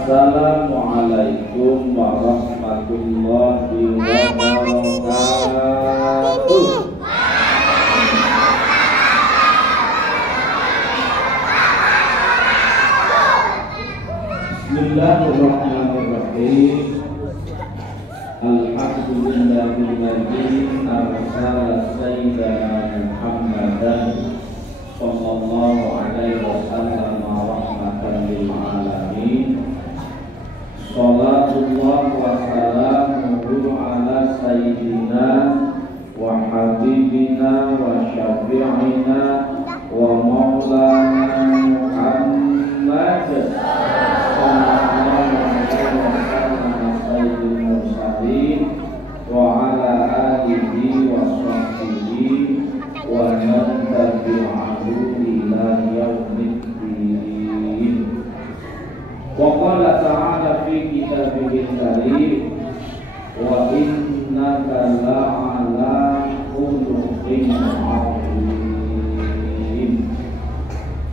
Assalamualaikum warahmatullahi wabarakatuh. Bismillahirrahmanirrahim. Alhamdulillahilladzi arsala sayyidana Muhammadan sallallahu alaihi wasallam rahmatan lil alamin. Salatullah wa salamuhu ala sayyidina wa habibina wa syafi'ina wa maulana Muhammad wa ala alihi wa sahbihi wa man tabi'ahu ila yaumiddin. Wa qala ta'ala fi kitabihil karim wa innaka la'ala khuluqin 'azim.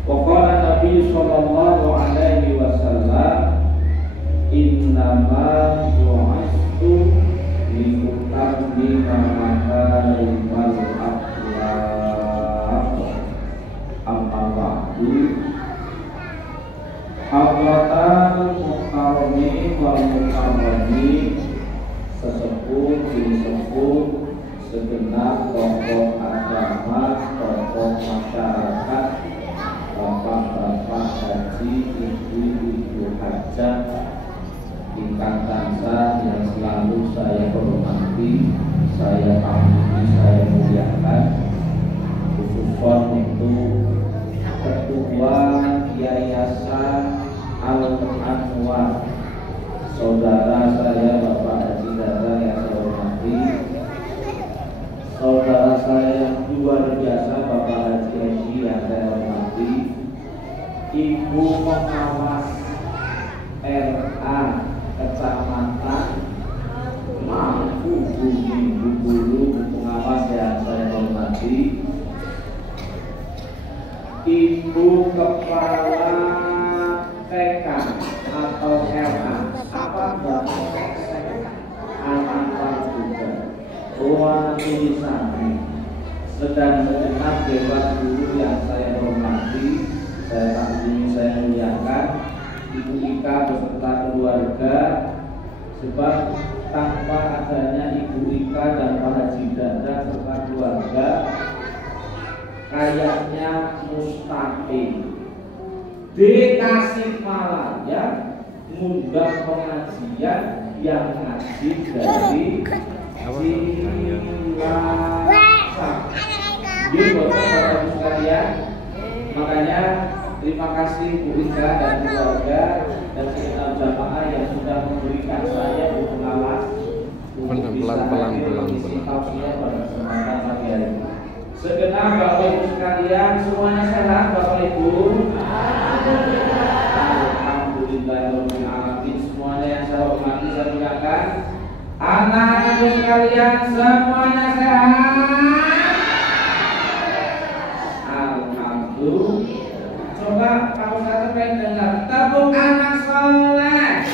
Wa qala Nabi sallallahu alaihi wasallam innama bu'istu liutamima makarimal akhlaq. Amma ba'du. Hadratal mukarrami wal mukarrami, sesepuh sesepuh segenap tokoh agama, tokoh masyarakat, bapak-bapak haji, ibu-ibu hajat ingkang tansah yang selalu saya hormati, saya pamuli, saya muliakan, khususnya untuk Ketua Yayasan Al-Anwar, saudara saya Bapak Haji Dadang yang saya hormati, saudara saya yang luar biasa Bapak Haji Haji yang saya hormati, Ibu Pengawas RA Kecamatan Mampu Bumi Bengkulu, pengawas yang saya hormati, Ibu Kepala TK atau RA apa Bapak anak juga ruang tulisan, sedang segenap dewan guru yang saya hormati, saya takzimi, saya muliakan, Ibu Ika beserta keluarga, sebab tanpa adanya Ibu Ika dan Pak Haji Dadang serta keluarga kayaknya mustahil di Tasikmalaya mengundang pengajian yang ngaji dari Cilacap. Jadi Bapak-bapak sekalian, makanya terima kasih Bu Ika dan keluarga dan segenap jamaah yang sudah memberikan saya di pengawas untuk bisa mengisi tausiah pada kesempatan pagi hari ini. Segenap Bapak Ibu sekalian, semuanya sehat Bapak Ibu? Alhamdulillahirabbil alamin. Semuanya yang saya hormati, saya muliakan, anak-anak Ibu sekalian semuanya sehat? Alhamdulillah. Coba kamu satu pengen dengar tepuk anak soleh.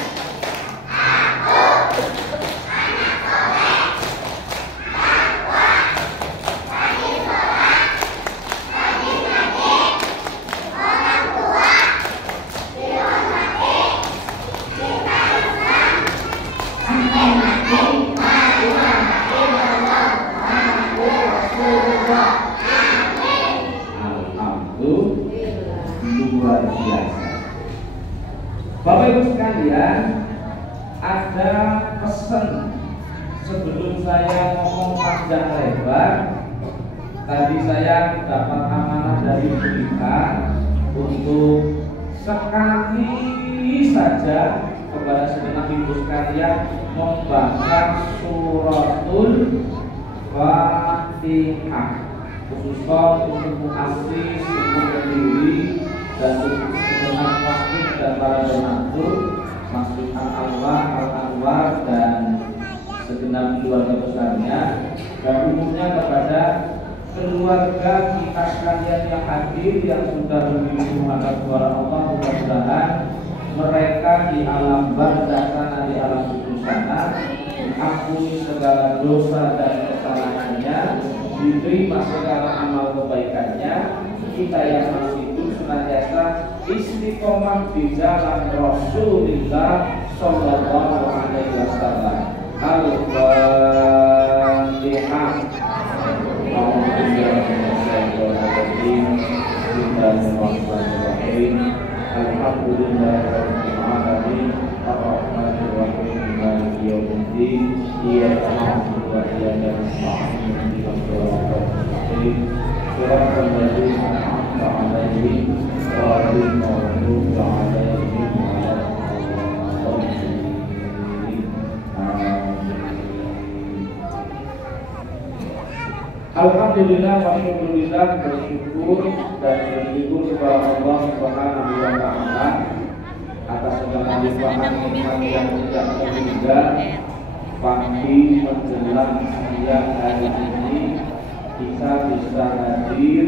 Bapak Ibu sekalian, ada pesan sebelum saya ngomong panjang lebar. Tadi saya dapat amanah dari Bu Ika untuk sekali saja kepada segenap ibu sekalian membaca suratul Fatihah, khususnya untuk muassis, untuk pendiri dan untuk segenap wakil dan para donatur, Masjid Al-Anwar dan segenap keluarga besarnya, dan umumnya kepada keluarga kita sekalian yang hadir yang sudah memilih menghadap suara Allah. Mudah-mudahan mereka di alam barzakh sana, di alam kubur sana, diampuni segala dosa dan kesalahannya, diterima segala amal kebaikannya. Kita yang masih hidup senantiasa istiqomah di jalan Rasulullah Sallallahu Alaihi Wasallam. Al-Fatihah. Bismillahirrahmanirrahim. Alhamdulillahirabbil alamin. Arrahmanir rahim. Maliki yaumiddin. Iyyaka na'budu wa iyyaka nasta'in. Ihdinas siratal mustaqim. Siratal ladzina an'amta 'alaihim ghairil maghdubi 'alaihim waladdallin. Alhamdulillah wa syukurillah, bersyukur dan bersyukur kepada Allah Subhanahu wa Ta'ala atas segala limpahan nikmat yang tidak terhingga. Pagi menjelang siang hari ini kita bisa hadir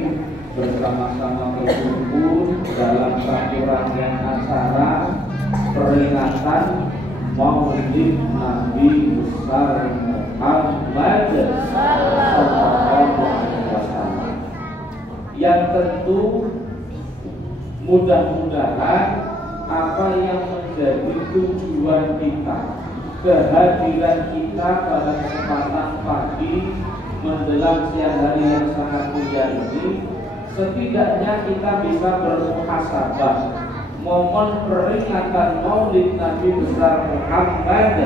bersama-sama berkumpul dalam satu rangkaian acara peringatan Maulid Nabi besar Muhammad Sallallahu Alaihi Wasallam, yang tentu mudah-mudahan apa yang menjadi tujuan kita, kehadiran kita pada kesempatan pagi menjelang siang hari yang sangat mulia ini, setidaknya kita bisa bermuhasabah momen peringatan Maulid Nabi besar Muhammad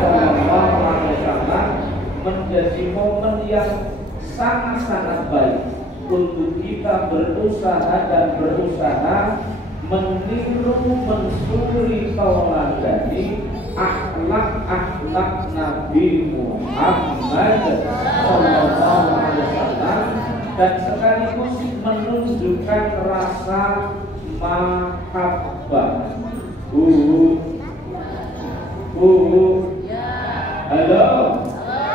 Sallallahu Alaihi Wasallam menjadi momen yang sangat-sangat baik untuk kita berusaha dan berusaha meniru, mensuri tauladani akhlak-akhlak Nabi Muhammad Sallallahu Alaihi Wasallam, dan sekaligus menunjukkan rasa mahabbah. Halo.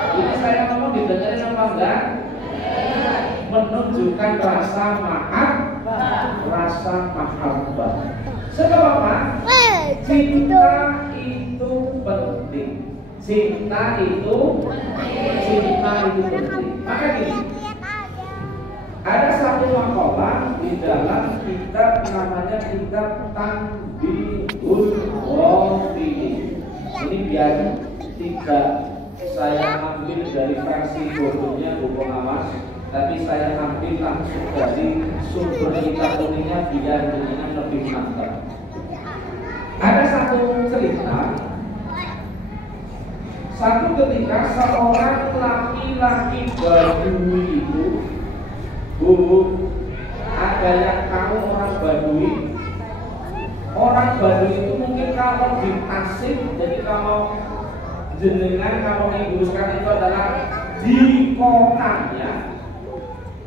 Ini saya ngomong didengarin apa enggak? Menunjukkan rasa mahabbah. Sebab apa? Cinta itu penting. Cinta itu penting. Maka gini, ada satu makalah di dalam kitab namanya kitab Tanbihul Ghafilin. Ini biar tidak saya ambil dari versi bodohnya buku awas, tapi saya ambil langsung dari sumber kitab kuningnya biar jadinya lebih mantap. Ada satu cerita, satu ketika seorang laki-laki Badui itu, ada yang tahu orang Badui? Orang Badui itu mungkin kalau di Tasik, jadi kalau jenengan kalau menguruskan itu adalah di kotanya.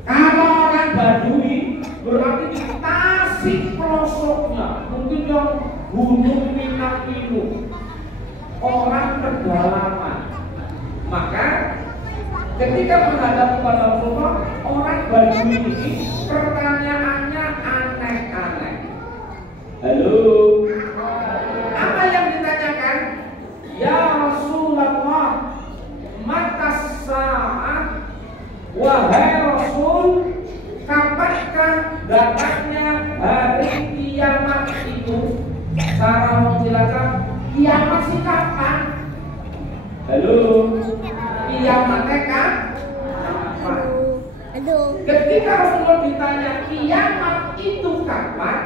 Kalau orang Badui berarti di Tasik pelosoknya, mungkin yang Gunung Minangkabau, orang pedalaman. Maka ketika menghadap kepada Rasulullah, orang Badui ini pertanyaannya aneh-aneh. Halo, apa yang ditanyakan? Ya Rasulullah, matas saat, wahai Rasul, kapankah datangnya hari kiamat itu? Cara menjelaskan kiamat sih kapan? Halo, kiamatnya kan? Ketika Rasulullah ditanya kiamat itu kapan,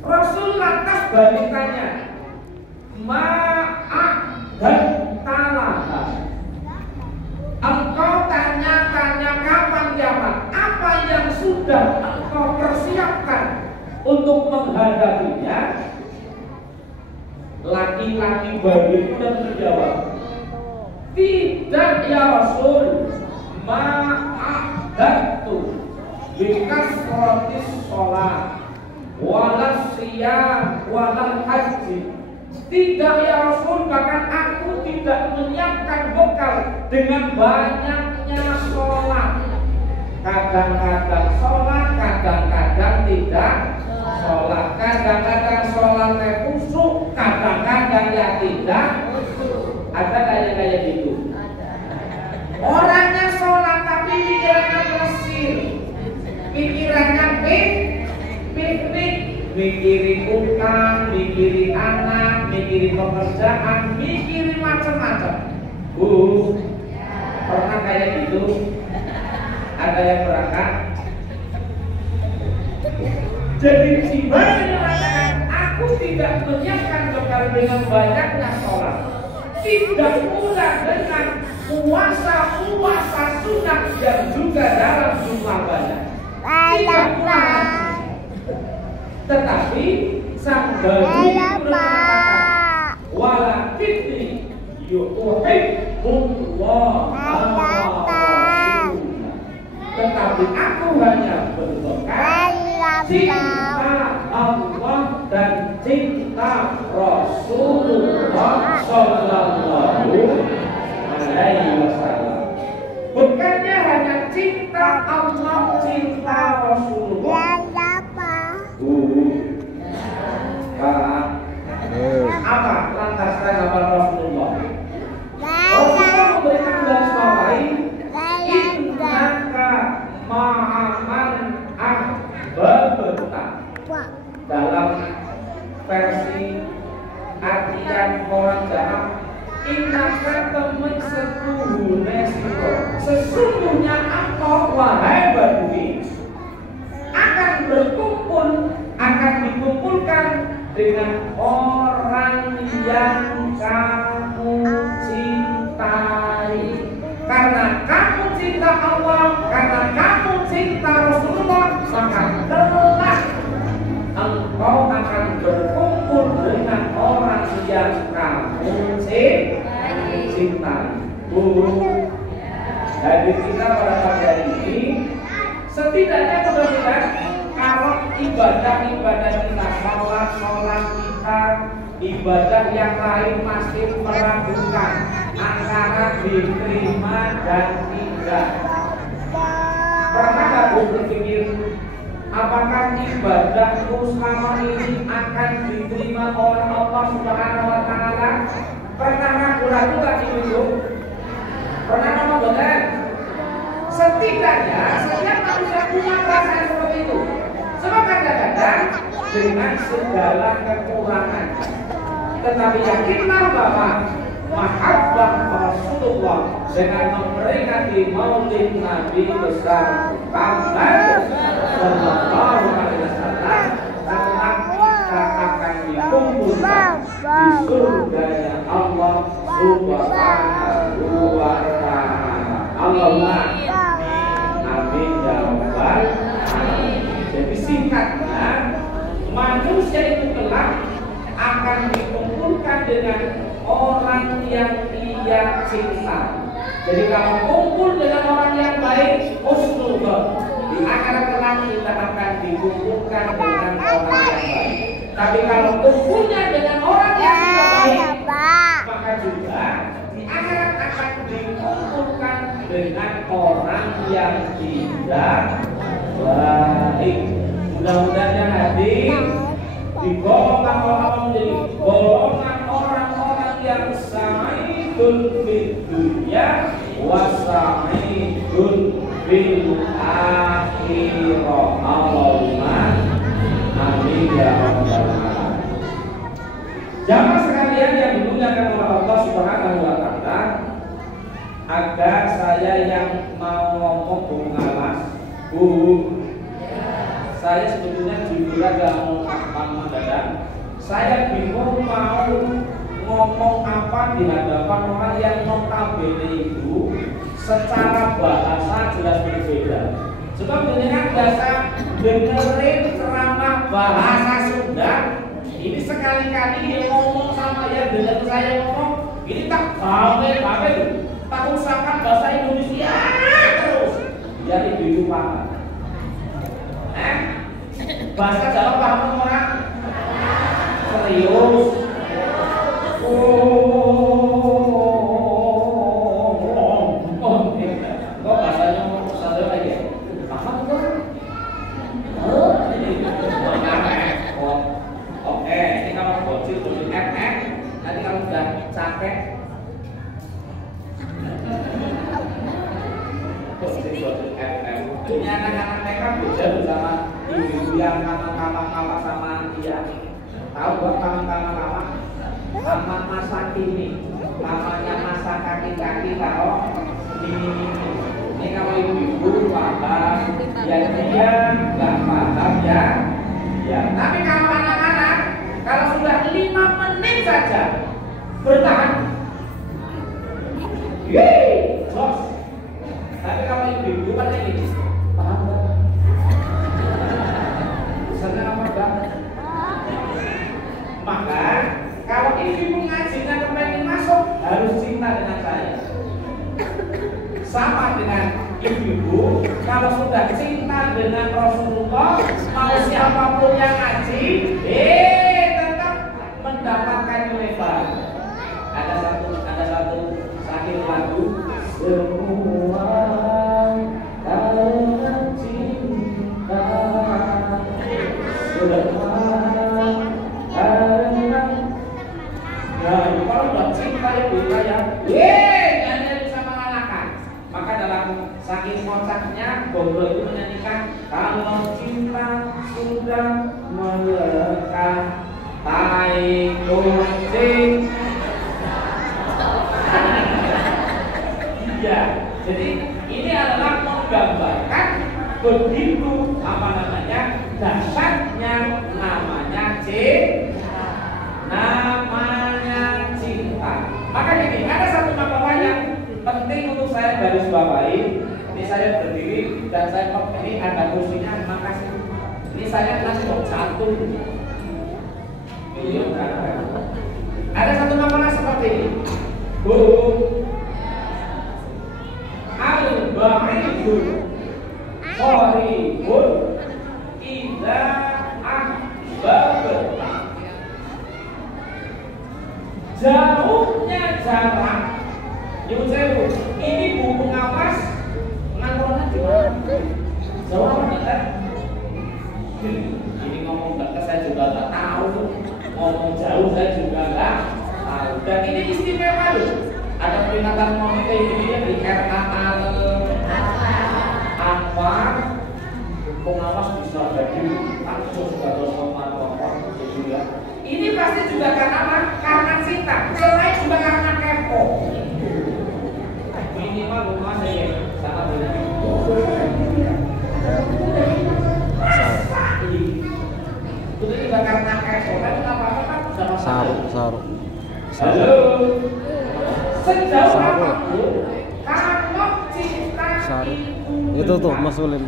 Rasul lantas balik tanya, dan talaha. Engkau tanya-tanya kapan kiamat? Apa yang sudah engkau persiapkan untuk menghadapinya? Laki-laki Badui itu dan menjawab, tidak ya Rasul, ma'adatu bikasrotis sholat walal siyam walal haji. Tidak ya Rasul, bahkan aku tidak menyiapkan bekal dengan banyaknya sholat. Kadang-kadang sholat, kadang-kadang tidak sholat, kadang-kadang sholatnya khusyuk, kadang-kadang ya tidak. Ada kayak gitu. Orangnya sholat tapi pikirannya mesir, pikirannya piknik, mikirin utang, mikirin anak, mikirin pekerjaan, mikirin macam-macam. Pernah kayak gitu? Ada yang berangkat? Jadi jiwanya mengatakan, aku tidak menyiapkan bekal dengan banyaknya sholat, tidak pula dengan puasa sunat yang juga dalam jumlah banyak. Tidak pula. Tetapi sang badui berkata, walakinni yuhibbullah tetapi aku hanya berbekal cinta Allah dan cinta Rasulullah Sallallahu Alaihi Wasallam. Bukannya hanya cinta Allah, cinta Rasulullah. Apa lantas nama Rasulullah? Rasulullah memberikan garis bawahi, innaka ma'aman ahbabta. Dalam versi artian orang Jawa, innaka temen setuhune sira. Sesungguhnya engkau wahai badui akan berkumpul, akan dikumpulkan dengan orang yang kamu cintai. Karena kamu cinta Allah, karena kamu cinta Rasulullah, maka kelak engkau akan berkumpul dengan orang yang kamu cintai. Jadi kita pada pagi hari ini setidaknya teman-teman, kalau ibadah-ibadah kita, sholat kita, ibadah yang lain masih meragukan antara diterima dan tidak. Pernah nggak berpikir apakah ibadahku selama ini akan diterima oleh Allah Subhanahu Wa Taala? Pernah ragu-ragu nggak itu? Pernah ngomong benar? Setidaknya setiap manusia punya perasaan seperti itu. Sebab kadang-kadang dengan segala kekurangan, tetapi yakinlah bahwa mahabbah Rasulullah dengan memperingati maulid Nabi besar Muhammad Sallallahu Alaihi Wasallam, karena kita akan dikumpulkan di surganya Allah Subhanahu Wa Taala. Allahumma amin ya rabbal alamin. Jadi singkatnya, manusia itu kelak akan dikumpulkan dengan orang yang ia cinta. Jadi kalau kumpul dengan orang yang baik, husnul, di akhirat kelak kita akan dikumpulkan dengan orang yang baik. Tapi kalau kumpulnya dengan orang yang tidak baik, maka juga di akhirat akan dikumpulkan dengan orang yang tidak baik. Mudah-mudahan hadir digolongkan orang menjadi golongan orang-orang yang sa'idun fid dunya wa sa'idun fil akhirah. Allahumma amin ya rabbal alamin. Jamaah sekalian yang dimuliakan oleh Allah Subhanahu wa taala, agar saya yang mau ngomong bungalas, saya sebetulnya jujur aja mau mendadak. Saya bingung mau ngomong apa di hadapan orang yang notabene itu secara bahasa jelas berbeda. Sebab dengan biasa dengerin ceramah bahasa Sunda, ini sekali-kali dia ngomong sama ya dengan saya ngomong, ini tak bawe-bawe, tak usahakan bahasa Indonesia terus, jadi bingung banget. Bahasa Jawa paham orang? Serius? Kok bahasanya sadar aja? Paham kok? bilang kama sama dia. Tahu gak kama? Kama masa kini, namanya masa kaki-kaki kalau ini kalau ibu-ibu paham, ya dia nggak paham ya. Tapi kalau anak-anak, kalau sudah 5 menit saja bertahan, jos. Tapi kalau ibu-ibu kan ini paham nggak? Senang apa enggak? Maka kalau ibu ngajinya kepengen masuk, harus cinta dengan saya. Sama dengan ibu-ibu, kalau sudah cinta dengan Rasulullah, mau siapapun yang ngaji, tetap mendapatkan nilai baru. Ada satu sakit lagu, semua karena cinta, semua karena. Nah, kalau udah cinta ibu saya, maka dalam saking konsepnya Bobo itu menyanyikan, kalau cinta sudah melekat tai kucing. Iya, jadi ini adalah menggambarkan begitu dasarnya namanya cinta. Maka gini, ada satu masalah yang penting untuk saya garis bawahi. Ini saya berdiri dan saya ini ada kursinya, makasih. Ini saya nanti mau jatuh. Ada satu masalah seperti ini. Bu, al-ba'idun qaribun idza ahbabta. Jauhnya jarak. Yusefu, ini buku ngawas nganggurannya di mana? Jauh dekat. Ini ngomong dekat saya juga nggak tahu. Ngomong jauh saya juga nggak tahu. Dan ini istimewa loh. Ada peringatan momen ini di RA Anwar. Pengawas bisa jadi kasus atau sama juga. Ini pasti juga karena apa? Karena cinta. Selain juga karena kepo. Minimal rumah saya sangat banyak. Itu juga karena kepo. Kan apa-apa kan sama Saruk. Halo. Sejauh apapun, kalau cinta itu tuh masulin.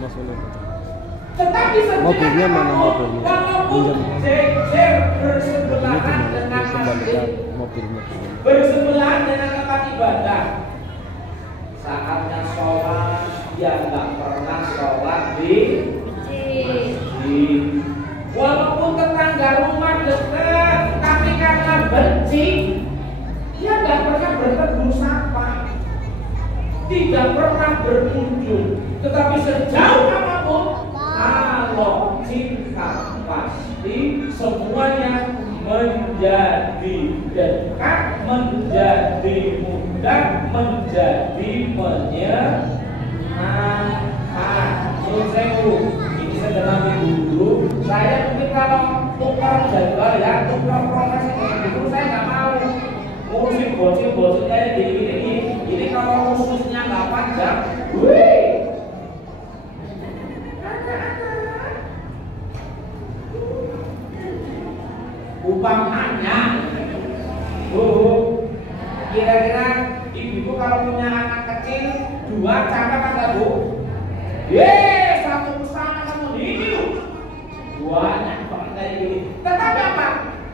Tetapi mobilnya mana mobilnya? Walaupun jejer bersebelahan dengan masjid, bersebelahan dengan tempat ibadah, saatnya sholat dia nggak pernah sholat di masjid. Walaupun tetangga rumah dekat, tapi karena benci, dia nggak pernah bertegur sapa, tidak pernah berkunjung. Tetapi sejauh apapun, kalau cinta pasti semuanya menjadi dekat, menjadi mudah, menjadi menyenangkan. Yusefu, ini sederhana dulu. Saya mungkin kalau tukar jadwal ya, tukar profesi itu saya nggak mau. Ngurusin bocil kayak gini. Ini kalau khususnya 8 jam, umpamanya, kira-kira ibu kalau punya anak kecil 2 capek kagak bu? Satu kesana satu ini banyak banget kayak gini. Tetapi apa?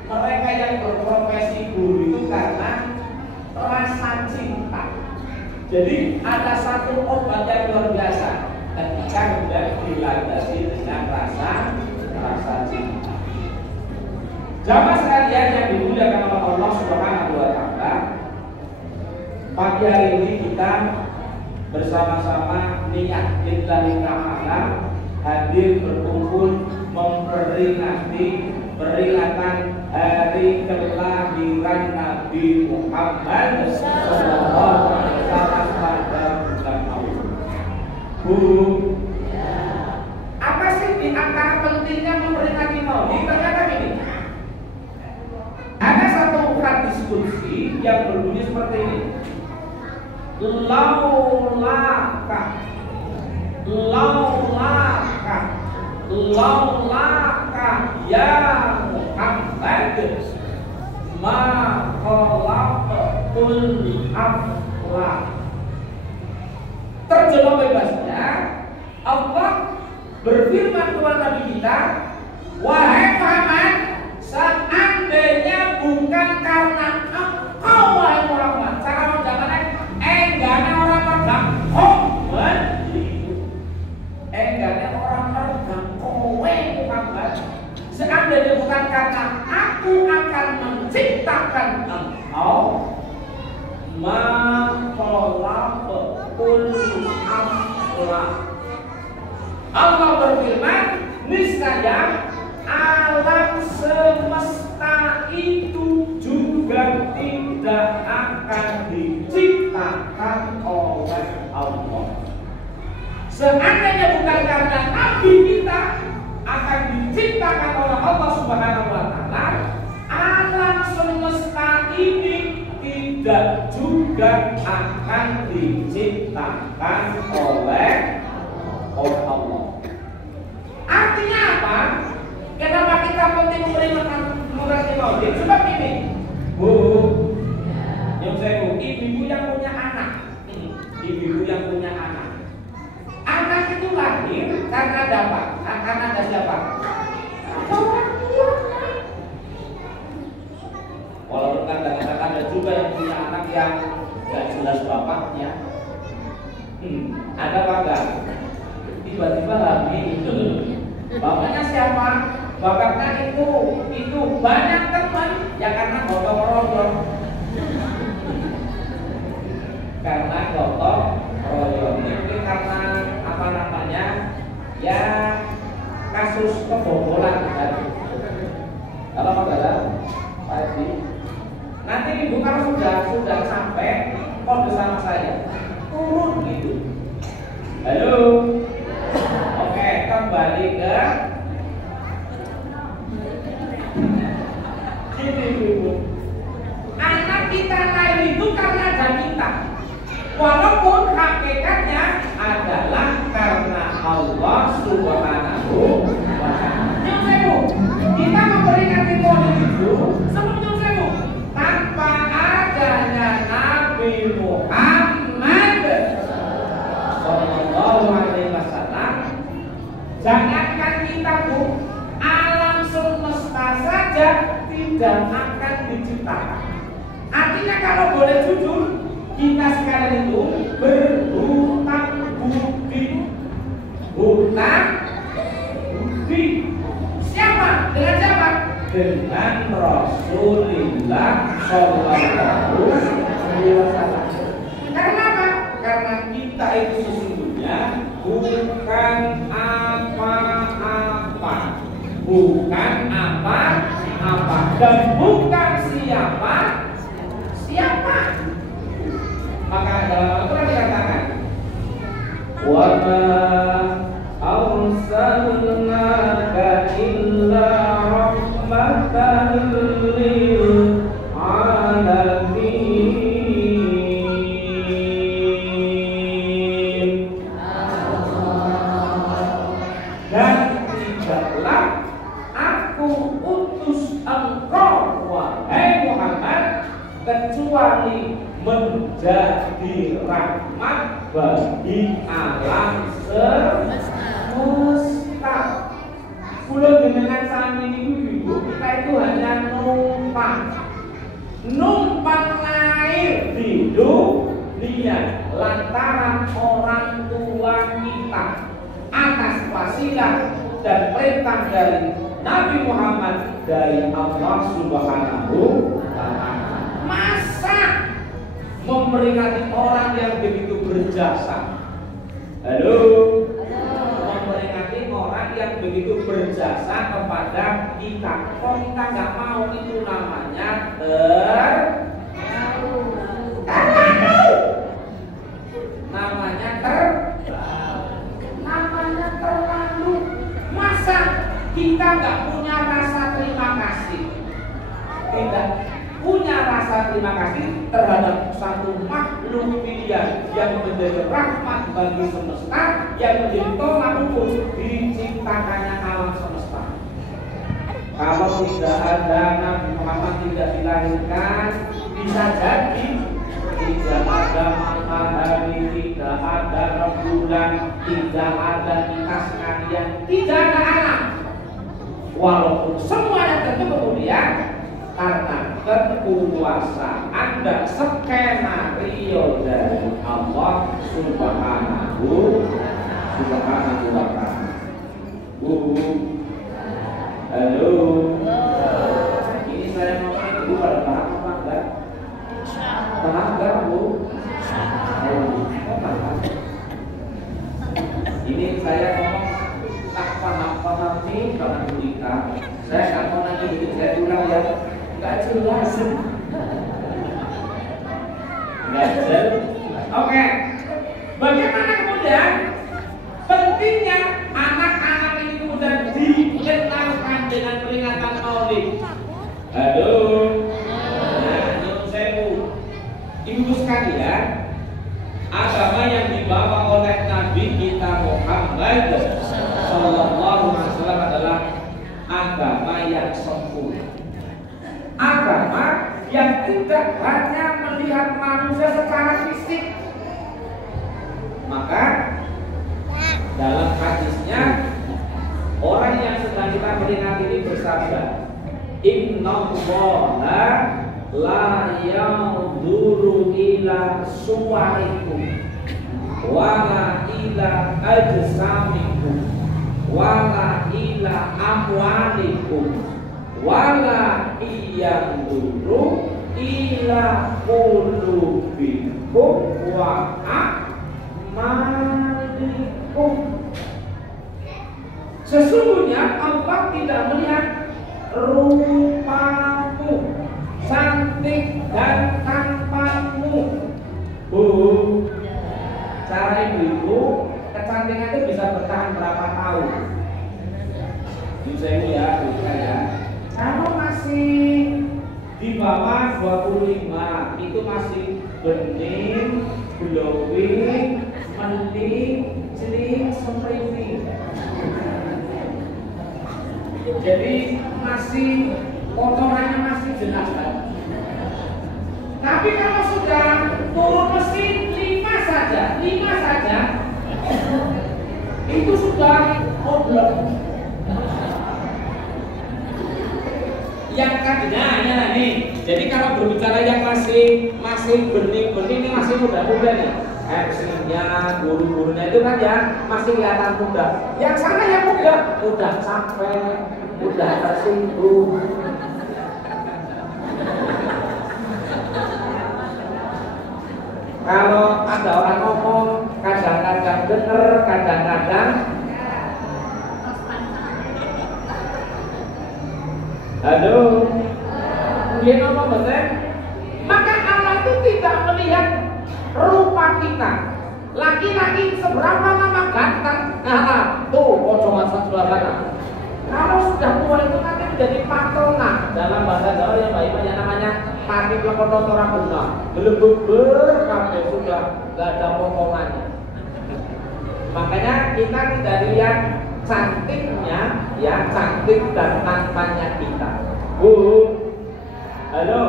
Mereka yang berprofesi guru itu karena rasa cinta. Jadi ada satu obat yang luar biasa ketika sudah dilandasi dengan rasa cinta. Jamaah sekalian yang dimuliakan oleh Allah Subhanahu wa Ta'ala, pagi hari ini kita bersama-sama niat lillahi ta'ala hadir berkumpul memperingati peringatan hari kelahiran Nabi Muhammad sallallahu alaihi wasallam pada bulan Maulid. Bu, apa sih di antara pentingnya laulaka ya Muhammad ma khalaqtul aflaq. Terjemah bebasnya, Allah berfirman kepada Nabi kita, wahai Muhammad, seandainya bukan karena engkau wahai Muhammad, cara menjadikan enggaknya orang meregang enggaknya orang meregang kowe Muhammad, seandainya bukan karena aku akan menciptakan engkau, ma khalaqtul aflaq. Allah berfirman, niscaya alam semesta itu juga tidak akan diciptakan oleh Allah. Seandainya bukan karena Nabi kita akan diciptakan oleh Allah Subhanahu wa Ta'ala, alam semesta ini tidak juga akan diciptakan oleh Allah. Artinya apa? Kenapa kita penting memberikan Maulid? Sebab ini, Bu, yang saya bu, ibu yang punya anak, ibu yang punya anak, anak itu lahir karena dapat, karena ada siapa? Walaupun kadang-kadang ada juga yang punya anak yang gak jelas bapaknya. Ada apa enggak? Tiba-tiba lagi bapaknya siapa? Bapaknya itu banyak teman ya karena gotong royong. Karena gotong royong itu karena apa namanya? Ya kasus kebobolan tadi. Kalau enggak Pak Haji, nanti ibu kalau sudah sampai kode sama saya turun gitu. Halo. Oke, kembali ke sini dulu. Anak kita lahir itu karena ada kita, walaupun hakikatnya adalah karena Allah Subhanahu wa Ta'ala. Kita memberikan kode itu sebelum tanpa adanya Nabi Muhammad Sallallahu Alaihi Wasallam, jangankan kita bu, alam semesta saja tidak akan diciptakan. Artinya kalau boleh jujur, kita sekarang itu berhutang budi. Hutang budi. Siapa? Dengan siapa? Dengan Rasulullah Sallallahu Alaihi Wasallam. Karena apa? Karena kita itu sesungguhnya bukan apa-apa, bukan apa-apa, dan bukan siapa. Maka dalam Al-Quran dikatakan, wa ma arsalnaka illa rahmatan lil alamin. Dan tidaklah aku utus engkau wahai Muhammad kecuali menjadi rahmat bagi alam semesta. Kula jenengan sami niku Ibu, kita itu hanya numpang lahir di dunia lantaran orang tua kita atas wasilah dan perintah dari Nabi Muhammad dari Allah Subhanahu wa Ta'ala. Masa memperingati orang yang begitu berjasa? Halo. Memperingati orang yang begitu berjasa kepada kita. Kok kita nggak mau, itu namanya namanya terlalu. Masa kita nggak punya rasa terima kasih? Tidak punya rasa terima kasih terhadap satu makhluk lumpia yang menjadi rahmat bagi semesta, yang menjadi tolak ukur diciptakannya alam semesta. Kalau tidak ada Nabi Muhammad tidak dilahirkan, bisa jadi tidak ada matahari, tidak ada rembulan, tidak ada nikas kalian, tidak ada alam. Walaupun semuanya tentu kemudian karena kekuasaan dan skenario dari Allah Subhanahu wa ta'ala. Halo. Ini saya ngomong ibu pada paham apa enggak? Paham enggak Bu? Ini saya ngomong tak paham nih karena berita. Saya nggak mau nanti bikin saya ulang ya. Nggak jelas. Nggak jelas. Oke. Bagaimana kemudian pentingnya anak-anak ini kemudian dikenalkan dengan peringatan Maulid? Aduh. Nah, nyuwun sewu. Ibu sekalian, agama yang dibawa oleh Nabi kita Muhammad Sallallahu Alaihi Wasallam adalah agama yang sempurna. Agama yang tidak hanya melihat manusia secara fisik. Maka dalam hadisnya orang yang sedang kita peringati ini bersabda, Innallaha la yanzuru ila suwarikum wala ila ajsamikum wala ila amwalikum wala yanzuru ila qulubikum wa a'malikum. Sesungguhnya Allah tidak melihat rupamu, cantik dan tampanmu. Bu, cara ibu kecantikan itu bisa bertahan berapa tahun? Bisa ya, ya. Kalau masih di bawah 25 itu masih bening, glowing, mending, celing, sempriwing. Jadi masih kotorannya masih jelas kan? Tapi kalau sudah turun mesin 5 saja itu sudah oblong. Yang kadangnya nih. Jadi kalau berbicara yang masih bening-bening ini masih muda-muda nih. MC-nya, guru-gurunya itu kan ya masih kelihatan muda. Yang sana yang muda udah capek, udah tersinggung. Kalau ada orang ngomong, kadang-kadang bener, kadang-kadang aduh, dia ngomong betul. Maka Allah itu tidak melihat rupa kita. Laki-laki seberapa lama ganteng, tuh pojok masa sebelah kanan. Kalau sudah tua itu nanti menjadi patona. Dalam bahasa Jawa yang baik banyak namanya mati lekotot orang bunga. Gelembur kabeh sudah gak ada potongannya. Makanya kita tidak lihat cantiknya, ya cantik dan tampannya kita. Bu, halo.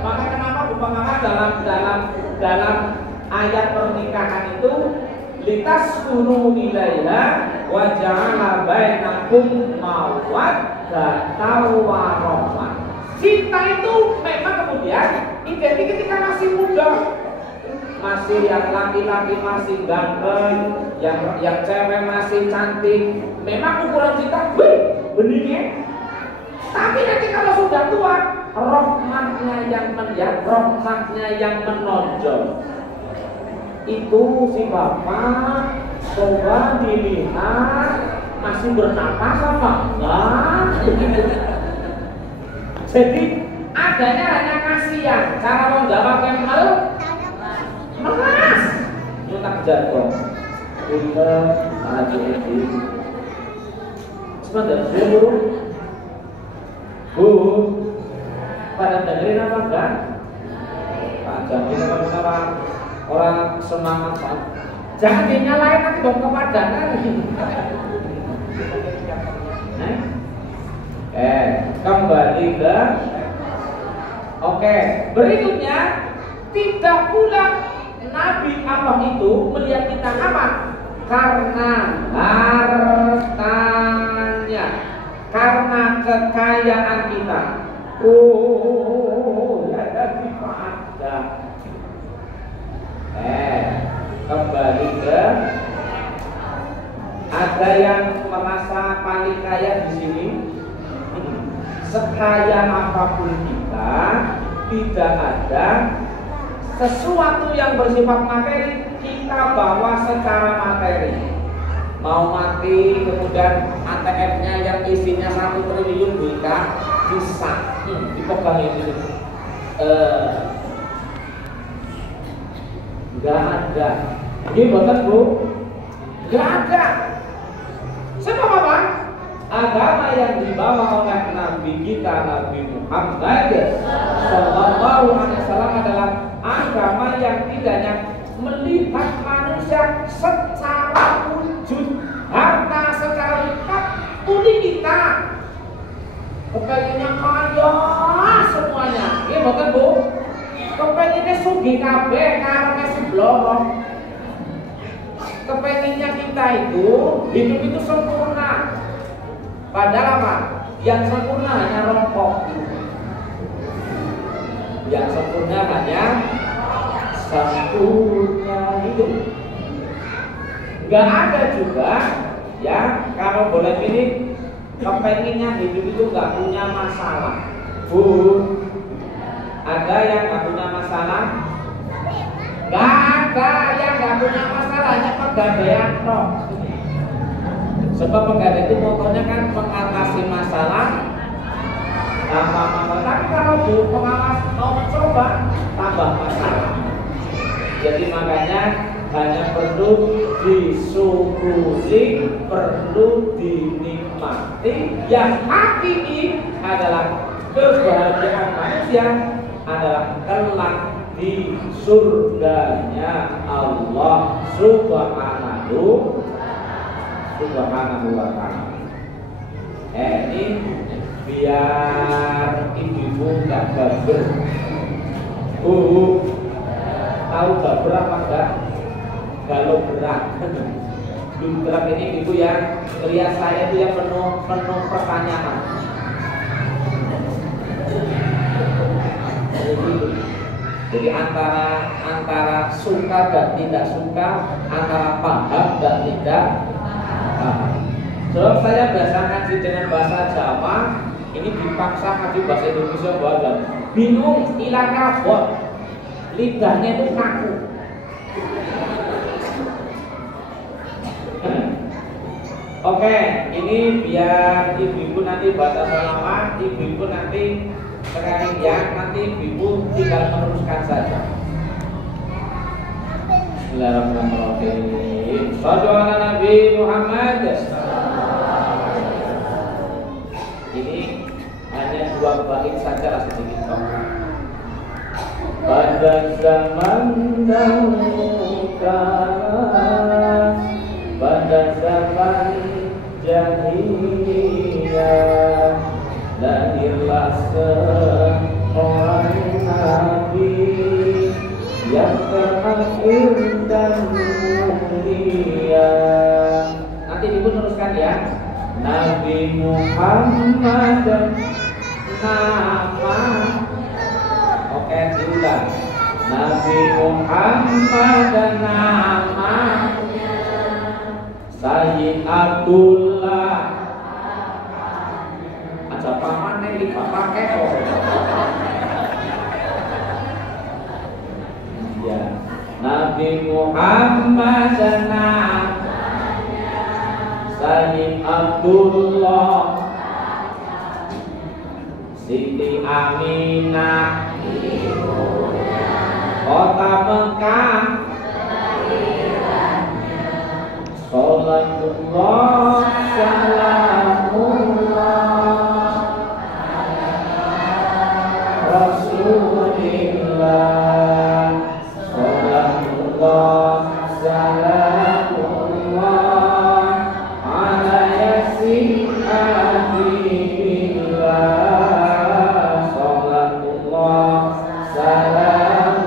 Maka kenapa Bu Mama dalam ayat pernikahan itu litaskunu ilaiha wa ja'ala bainakum mawaddah wa rahmah. Cinta itu memang kemudian identik ketika masih muda. Masih yang laki-laki masih ganteng, yang cewek masih cantik. Memang ukuran cinta beningnya. Tapi nanti kalau sudah tua, rahmatnya yang menonjol. Itu si bapak coba dilihat masih bernapas apa enggak? Jadi adanya hanya kasihan. Cara menjawab yang melas, nyutak jatuh. Kita lagi ini. Sebentar, Bu, pada dengerin apa enggak? Pak Jamil apa? semangat banget. Jangan dinyalain nanti dong kepadanan. Kembali ke oke, berikutnya tidak pula Nabi Allah itu melihat kita apa? Karena hartanya, karena kekayaan kita. Ya dari pada. Kembali ke ada yang merasa paling kaya di sini. Sekaya apapun kita, tidak ada sesuatu yang bersifat materi kita bawa secara materi. Mau mati kemudian ATM-nya yang isinya 1 triliun bisa dipegang itu. Enggak ada. Ini betul Bu? Enggak ada. Sebab apa? Agama yang dibawa oleh Nabi kita Nabi Muhammad Sallallahu Alaihi Wasallam adalah agama yang tidaknya melihat manusia secara wujud, harta secara lengkap, unik kita. Kepengennya kaya semuanya, iya betul Bu. Kepengennya sugih kabeh karena si blorong. Kepengennya kita itu hidup itu sempurna. Padahal apa? Yang sempurna hanya rokok. Yang sempurna hanya sempurna hidup. Gak ada juga ya kalau boleh pilih kepenginnya hidup itu gak punya masalah. Bu, ada yang gak punya masalah? Gak ada yang gak punya masalah, hanya pegadaian toh. Sebab pegadaian itu motonya kan mengatasi masalah tanpa masalah. Tapi kalau Bu pengawas mau mencoba tambah masalah. Jadi makanya hanya perlu disyukuri, perlu dinikmati. Yang hakiki adalah kebahagiaan manusia adalah kelak di surganya Allah Subhanahu wa ta'ala. Ini biar ibu-ibu gak baber. Tahu baber apa enggak? Galau berat. Berat ini ibu ya, melihat saya itu yang penuh pertanyaan. Jadi antara suka dan tidak suka, antara paham dan tidak paham. Sebab saya biasa ngaji dengan bahasa Jawa, ini dipaksa ngaji bahasa Indonesia badan. Bingung, ilang kabut, lidahnya itu kaku. Oke, ini biar ibu-ibu nanti baca selama, ibu-ibu nanti sekali ya, nanti ibu tinggal meneruskan saja. Bismillahirrahmanirrahim. Shallallahu ala Nabi Muhammad. Ini hanya 2 bait saja lah sedikit kok. Pada zaman dahulu kala, pada zaman jahiliyah, lahirlah seorang nabi yang terakhir dan mulia. Nanti ibu teruskan ya. Nabi Muhammad nama. Oke, diulang. Nabi Muhammad nama Sayyid Abdullah. Aja paman nek dipake kok. Ya. Nabi Muhammad namanya Sayyid Abdullah, Siti Aminah, kota Mekah, Salatullah salamullah Rasulillah, Salatullah salamullah ala yasin habibillah. Salatullah salamullah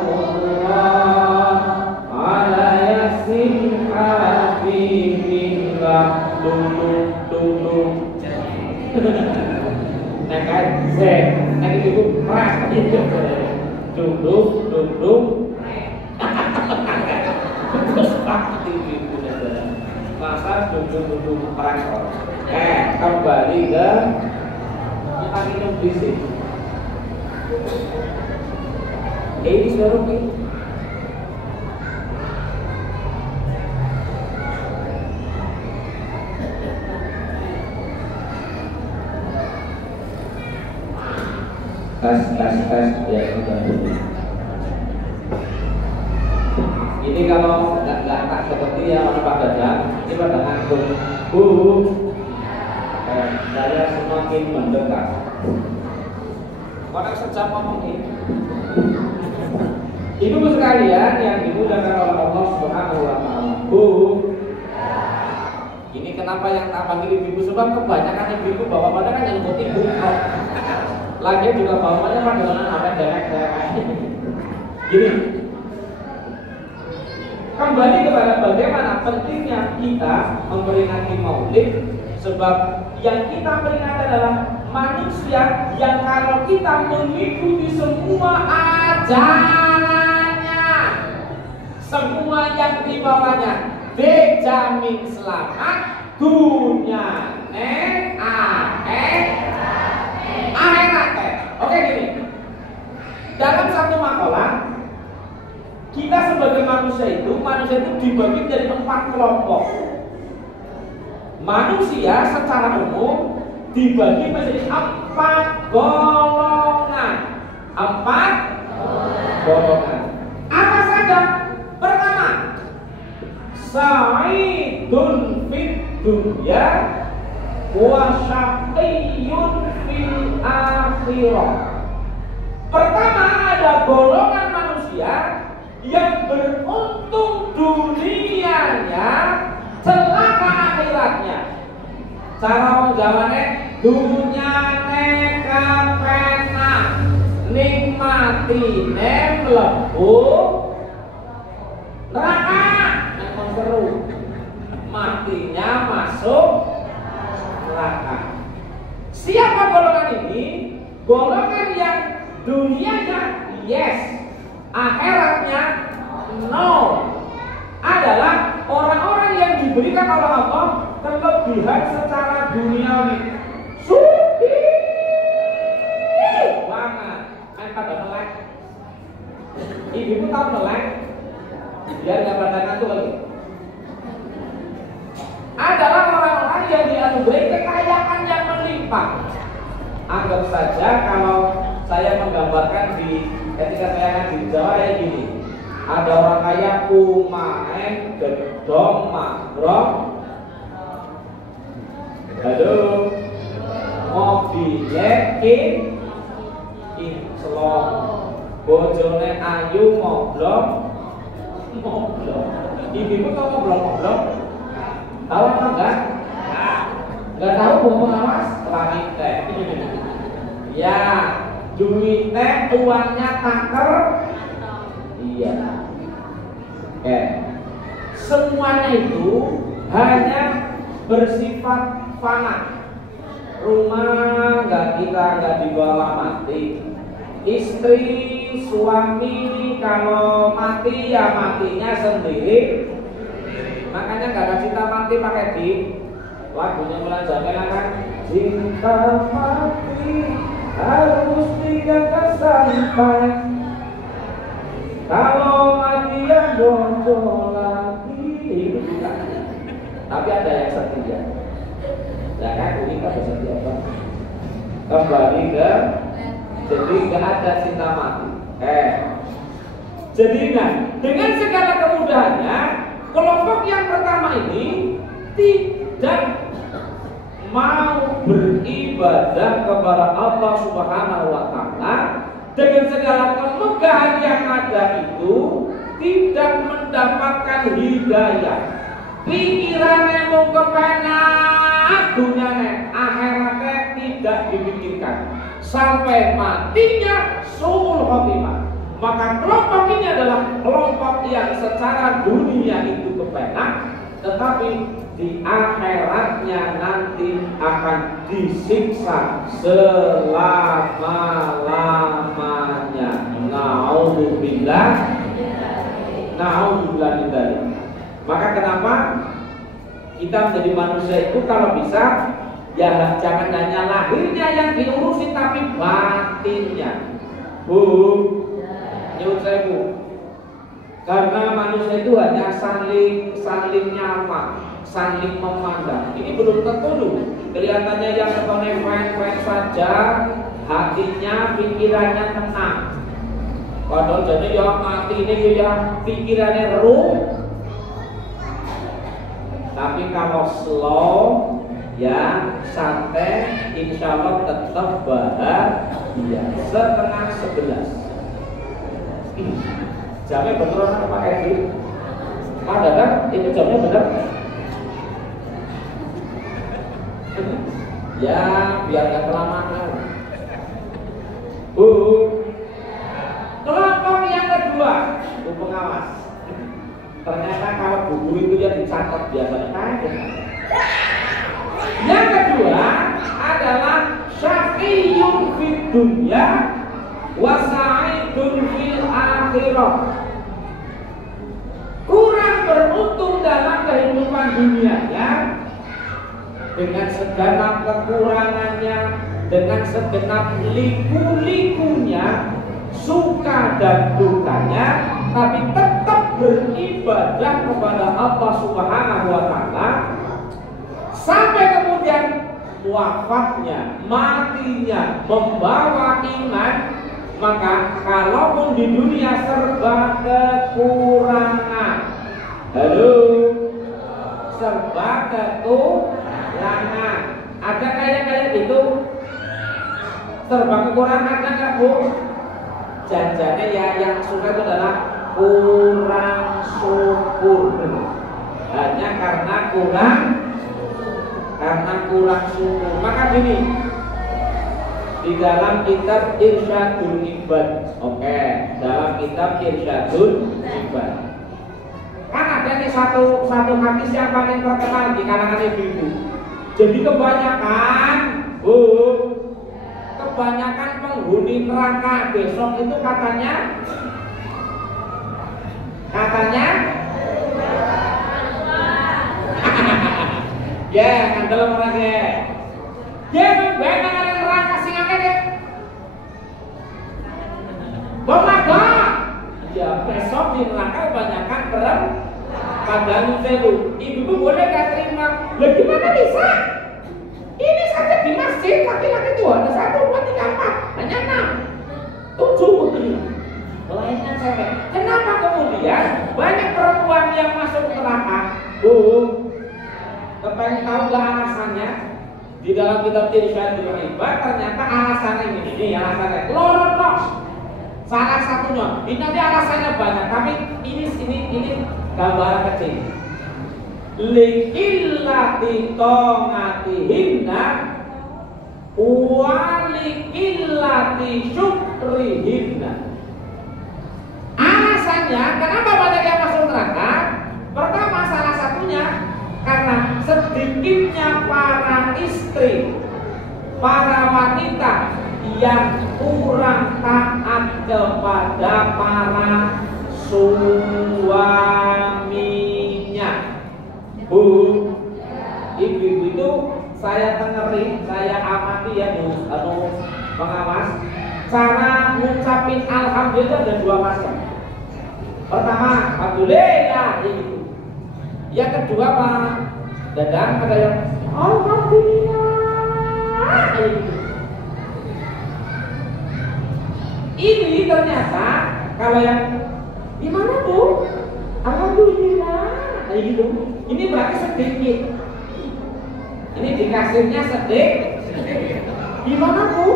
ala yasin habibillah. Tung nekat se nek itu pras itu duduk masa duduk pras. Kembali ke kita minum bisik. Ini suara ini tes ya sudah. Ini kalau nggak tak seperti yang orang pada Dadang, ini pada ngantuk. Saya semakin mendekat. Orang sejam ngomong ini. Ibu sekalian yang dimuliakan oleh Allah Subhanahu wa taala. Ini kenapa yang tak panggil ibu sebab kebanyakan ibu bawa pada kan yang ikut ibu. Lagi juga bawanya pada dengan apa derek. Gini. Kembali kepada bagaimana pentingnya kita memperingati Maulid, sebab yang kita peringati adalah manusia yang kalau kita mengikuti semua ajarannya, semua yang dibawanya dijamin selamat dunia akhirat. Oke gini. Dalam satu makalah kita sebagai manusia itu dibagi menjadi 4 kelompok. Manusia secara umum dibagi menjadi 4 golongan. 4 golongan. Apa saja? Pertama, sa'idun fid dunya wa syaqiyyun fil akhirah. Pertama ada golongan manusia yang beruntung dunianya, celaka akhiratnya. Cara menjawabnya, dunyane kapenak, nikmatine mlebu neraka. Yang seru, matinya masuk neraka. Siapa golongan ini? Golongan yang dunianya yes, akhiratnya no, adalah orang-orang yang diberikan oleh Allah kelebihan secara duniawi. Suci banget. Main pada melek. Ibu tahu melek? Biar nggak pada ngantuk lagi. Adalah orang-orang yang dianugerahi kekayaan yang melimpah. Anggap saja kalau saya menggambarkan ketika saya ngaji di Jawa ya gini. Ada orang kaya kumaen gedong magrong. Halo. Mobilnya selong. Bojone ayu ngoblong. Ibu tahu ngoblong. Tahu apa enggak? Enggak tahu bohong awas langit teh. Ya, duitnya uangnya kanker. Iya. Semuanya itu hanya bersifat fana. Rumah nggak dibawa mati. Istri, suami kalau mati ya matinya sendiri. Makanya nggak ada cinta mati pakai di lagunya Mulan Jamila kan. Cinta mati harus dijaga sampai. Kalau mati yang bodoh lagi. Tapi ada yang setia. Ya kan, ini nggak setia apa? Kembali ke, jadi nggak ada cinta mati. Jadi dengan segala kemudahannya, kelompok yang pertama ini tidak mau beribadah kepada Allah Subhanahu wa taala. Dengan segala kemegahan yang ada itu tidak mendapatkan hidayah, pikirannya mau kepenak, dunyanya akhiratnya tidak dipikirkan sampai matinya suul khotimah. Maka kelompok ini adalah kelompok yang secara dunia itu kepenak, tetapi di akhiratnya nanti akan disiksa selama-lamanya. Naudzubillah min dzalik. Maka kenapa kita menjadi manusia itu kalau bisa ya jangan hanya lahirnya yang diurusin tapi batinnya. Nyuwun sewu. Karena manusia itu hanya saling nyapa, saling memandang. Ini belum tentu dulu. Kelihatannya yang ketone fine saja, hatinya, pikirannya tenang. Padahal jadi ya mati ini ya pikirannya ruh. Tapi kalau slow, ya santai, insya Allah tetap bahagia. 10:30. Jamnya beneran apa pakai sih? Ada kan? Itu jamnya bener? Ya, biar gak kelamaan. Kelompok yang kedua, pengawas. Ternyata kalau buku itu ya dicatat biasanya aja. Yang kedua adalah syaqiyun fid dunya wa sa'idun fil akhirah. Kurang beruntung dalam kehidupan dunianya dengan segenap kekurangannya, dengan segenap liku-likunya, suka dan dukanya, tapi tetap beribadah kepada Allah Subhanahu wa Ta'ala sampai kemudian wafatnya, matinya membawa iman. Maka kalaupun di dunia serba kekurangan, serba kekurangan, ada kayak itu serba kekurangan kan nggak Bu? Janjanya ya yang suka itu adalah kurang syukur, hanya karena kurang syukur. Maka gini, di dalam kitab Irsyadul Ibad, dalam kitab Irsyadul Ibad, kan ada nih satu hadis yang paling terkenal di kalangan ibu-ibu. Jadi kebanyakan penghuni neraka besok itu katanya ya ngandel orang ya membayangkan neraka sing akeh Bamaga ya besok di neraka kebanyakan padahal ibu boleh gak terima. Loh gimana bisa? Ini saja di masjid laki-laki itu ada 1, 2, 3, 4 hanya 6, 7 mungkin lainnya cewek. Kenapa kemudian banyak perempuan yang masuk neraka? Kepengen tahu gak alasannya? Di dalam kitab Irsyadul Ibad ternyata alasannya ini alasannya lorot. Salah satunya, ini nanti alasannya banyak, tapi ini gambaran kecil. Likillati ta'atihinna wa likillati syukrihinna. Alasannya kenapa banyak yang masuk neraka? Pertama, salah satunya karena sedikitnya para istri, para wanita yang kurang taat kepada para suaminya. Ibu-ibu itu saya tengeri, saya amati ya pengawas. Cara ngucapin alhamdulillah ada 2 macam. Pertama, alhamdulillah itu. Yang kedua Pak Dadang ada yang alhamdulillah itu. Ini ternyata kalau yang gimana Bu? Alhamdulillah kayak gitu. Ini berarti sedikit. Ini dikasihnya sedikit. Gimana Bu?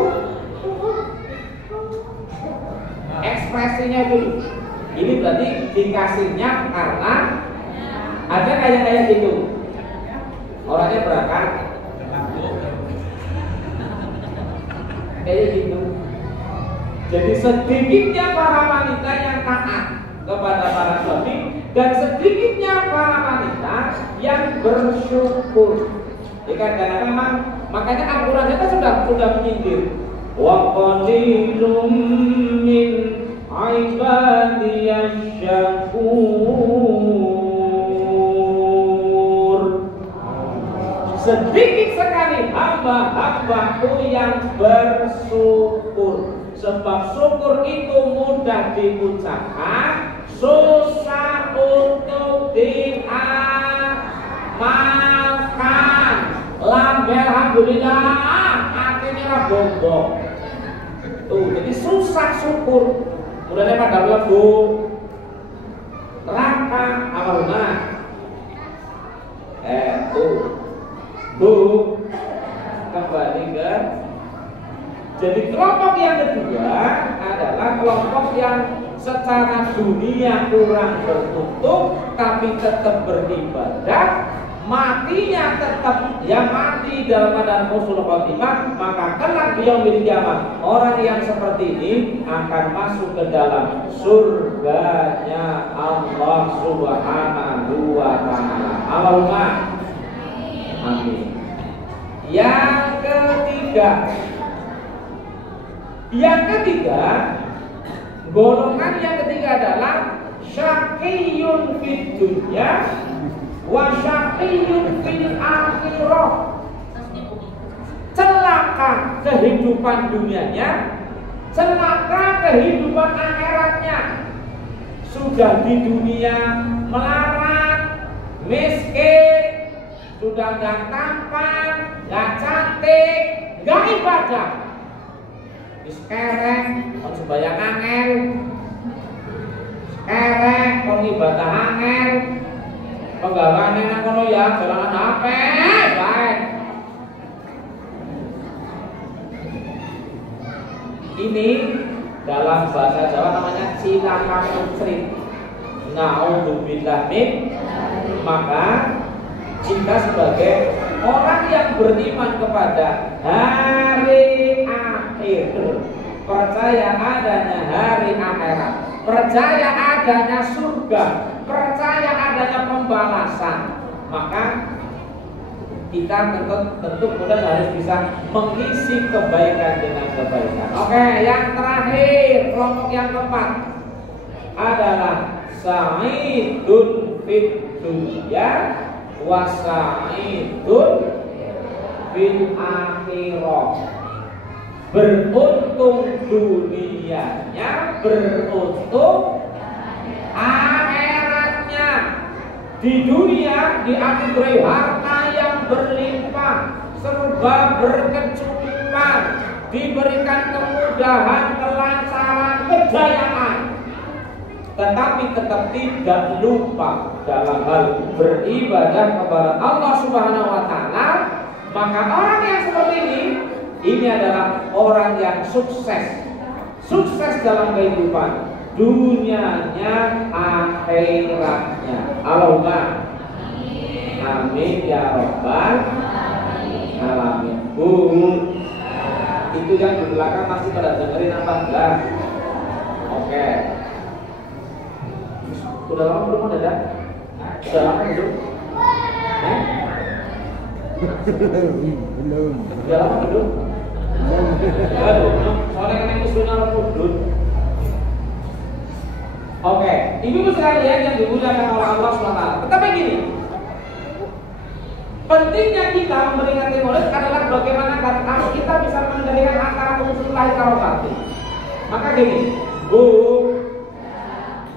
Ekspresinya dulu. Ini berarti dikasihnya karena ada kayak gitu. Orangnya berangkat kayak gitu. Jadi sedikitnya para wanita yang taat kepada para suami dan sedikitnya para wanita yang bersyukur. Karena memang makanya Al-Quran itu sudah menyindir. Wa qalilum min ibadiyasy syakur. Sedikit sekali hamba-hambaku yang bersyukur. Sebab syukur itu mudah diucapkan, susah untuk diamalkan. Lambe alhamdulillah, artinya bombong. Tuh, jadi susah syukur. Mudahnya pada mlebu neraka apa rumah? Kembali ke. Jadi kelompok yang kedua adalah kelompok yang secara dunia kurang beruntung tapi tetap beribadah, matinya tetap yang mati dalam keadaan husnul khotimah, maka kelak di yaumil qiyamah orang yang seperti ini akan masuk ke dalam surganya Allah Subhanahu wa taala. Allahumma amin. Yang ketiga, golongan yang ketiga adalah syaqiyun fid dunya wa syaqiyun fil akhirah. Celaka kehidupan dunianya, celaka kehidupan akhiratnya. Sudah di dunia melarat, miskin, sudah nggak tampan, nggak cantik, nggak ibadah. Sekarang kon sembahyang angel, sekarang kon ibadah angel, penggawaane nang kono ya dolanan HP bae. Ini dalam bahasa Jawa namanya cilaka musrik. Naudzubillah min. Maka kita sebagai orang yang beriman kepada hari akhir, percaya adanya hari akhirat, percaya adanya surga, percaya adanya pembalasan, maka kita tentu kemudian harus bisa mengisi kebaikan dengan kebaikan. Oke, yang terakhir, kelompok yang keempat adalah sa'idun fid dunya wa sa'idun fil akhirah. Beruntung dunianya, beruntung akhiratnya. Di dunia dianugerahi harta yang berlimpah, serba berkecukupan, diberikan kemudahan, kelancaran, kejayaan, tetapi tetap tidak lupa dalam hal beribadah kepada Allah Subhanahu wa taala. Maka orang yang seperti ini adalah orang yang sukses dalam kehidupan dunianya, akhiratnya. Allahumma amin ya rabbal alamin. Bu, itu yang di belakang masih pada dengerin apa enggak? Oke. Udah lama belum mendadak? Udah lama belum? Belum. Udah lama belum? Aduh, soalnya yang sunnah kudus. Oke, ibu sekalian yang dimuliakan oleh Allah SWT. Tetapi gini, pentingnya kita memperingati Maulid adalah bagaimana kalau kita bisa mengendalikan antara unsur lahir dan batin. Maka gini, Bu,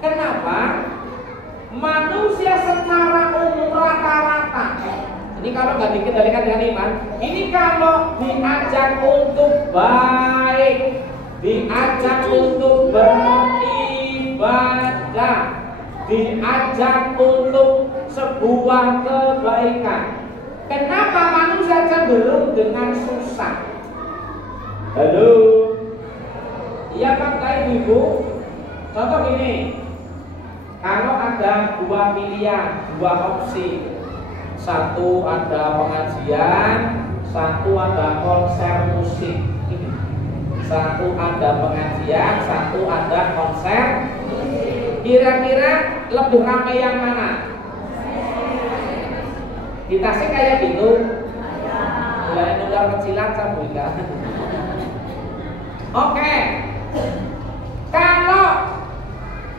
kenapa manusia secara umum rata-rata, ini kalau nggak dikendalikan dengan iman, ini kalau diajak untuk baik, diajak untuk beribadah, diajak untuk sebuah kebaikan, kenapa manusia cenderung dengan susah? Halo, iya Pak Ibu, contoh ini, kalau ada dua pilihan, dua opsi, satu ada pengajian, satu ada konser musik. Satu ada pengajian, satu ada konser. Kira-kira lebih ramai yang mana? Kita sih kayak gitu. Mulai udah kecilan sama Ika. Oke. Kalau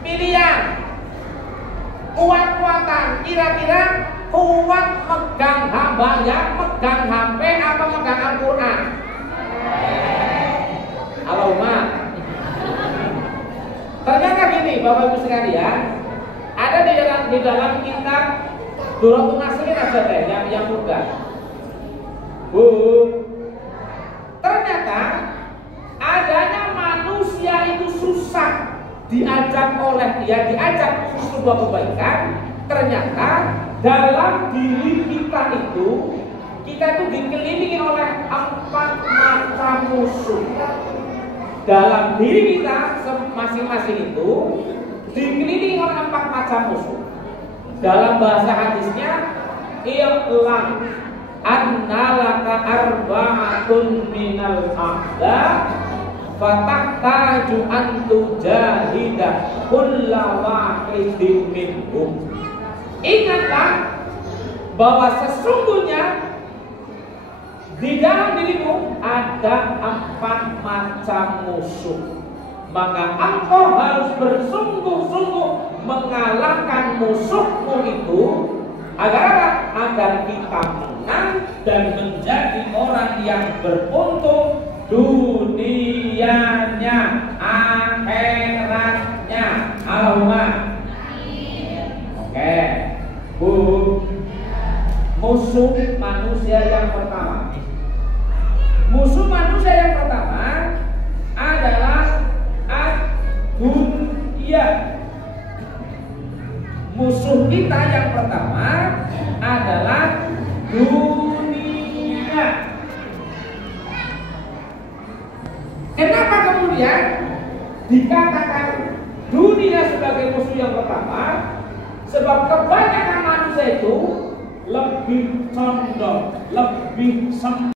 pilihan kuat-kuatan, kira-kira kuat megang hambanya, megang HP apa megang Al-Quran? Allahumma. Ternyata gini, Bapak Ibu sekalian, ada di dalam kitab Duratul Nasihin aja deh, yang mudah. Bu, ternyata adanya manusia itu susah diajak sebuah kebaikan. Ternyata dalam diri kita itu dikelilingi oleh 4 macam musuh. Dalam diri kita masing-masing itu dikelilingi oleh 4 macam musuh. Dalam bahasa hadisnya, i'lam annalaka arba'atun minal a'da fatahtaju an tujahidah kulla wahidin minhum. Ingatlah bahwa sesungguhnya di dalam dirimu ada 4 macam musuh. Maka engkau harus bersungguh-sungguh mengalahkan musuhmu itu agar apa? Agar kita menang dan menjadi orang yang beruntung dunianya, akhiratnya. Allahumma. Oke, Bu. Musuh manusia yang pertama. Musuh manusia yang pertama adalah dunia. Musuh kita yang pertama adalah dunia. Kenapa kemudian dikatakan dunia sebagai musuh yang pertama? Sebab kebanyakan manusia itu lebih condong, lebih